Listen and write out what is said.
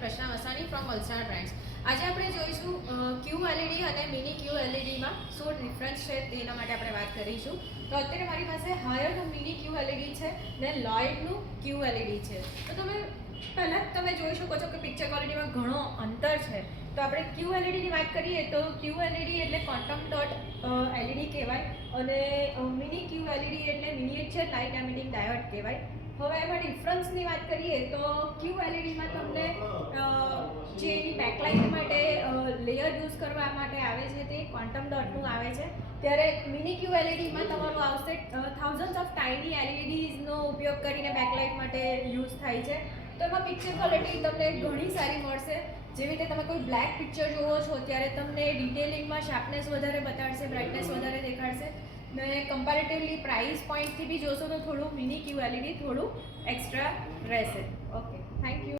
પ્રશ્ના Vasani from Valsad branch. આજે આપણે જોઈશું ક્યુ એલઈડી અને મિની ક્યુ એલઈડીમાં શું ડિફરન્સ છે તેના માટે આપણે વાત કરીશું. તો અત્યારે મારી પાસે હાયરનું મિની ક્યુ એલઈડી છે ને લોઇડનું ક્યુ એલઈડી છે. તો પહેલાં તમે જોઈ શકો છો કે પિક્ચર ક્વોલિટીમાં ઘણો અંતર છે. તો આપણે ક્યુ એલઈડીની વાત કરીએ તો ક્યુ એલઈડી એટલે ક્વોન્ટમ ડોટ એલઈડી કહેવાય અને મિની ક્યુ એલઈડી એટલે મિનિએચર લાઇટ એમિટિંગ ડાયોડ કહેવાય. હવે એમાં ડિફરન્સની વાત કરીએ તો ક્યુ એલઈડીમાં તમને જે એની બેકલાઇટ માટે લેયર યુઝ કરવા માટે આવે છે તે ક્વોન્ટમ ડોટનું આવે છે, ત્યારે મિની ક્યુ એલઈડીમાં તમારું આવશે થાઉઝન્ડ્સ ઓફ ટાઇની એલઈડીઝનો ઉપયોગ કરીને બેકલાઇટ માટે યુઝ થાય છે. તો એમાં પિક્ચર ક્વોલિટી તમને ઘણી સારી મળશે. જેવી રીતે તમે કોઈ બ્લેક પિક્ચર જુઓ છો ત્યારે તમને ડિટેલિંગમાં શાર્પનેસ વધારે બતાડશે, બ્રાઇટનેસ વધારે દેખાડશે ને કમ્પેરેટિવલી પ્રાઇસ પોઈન્ટથી બી જોશો તો થોડું મિની ક્યુ એલઈડી થોડું એક્સ્ટ્રા રહેશે. Okay, thank you.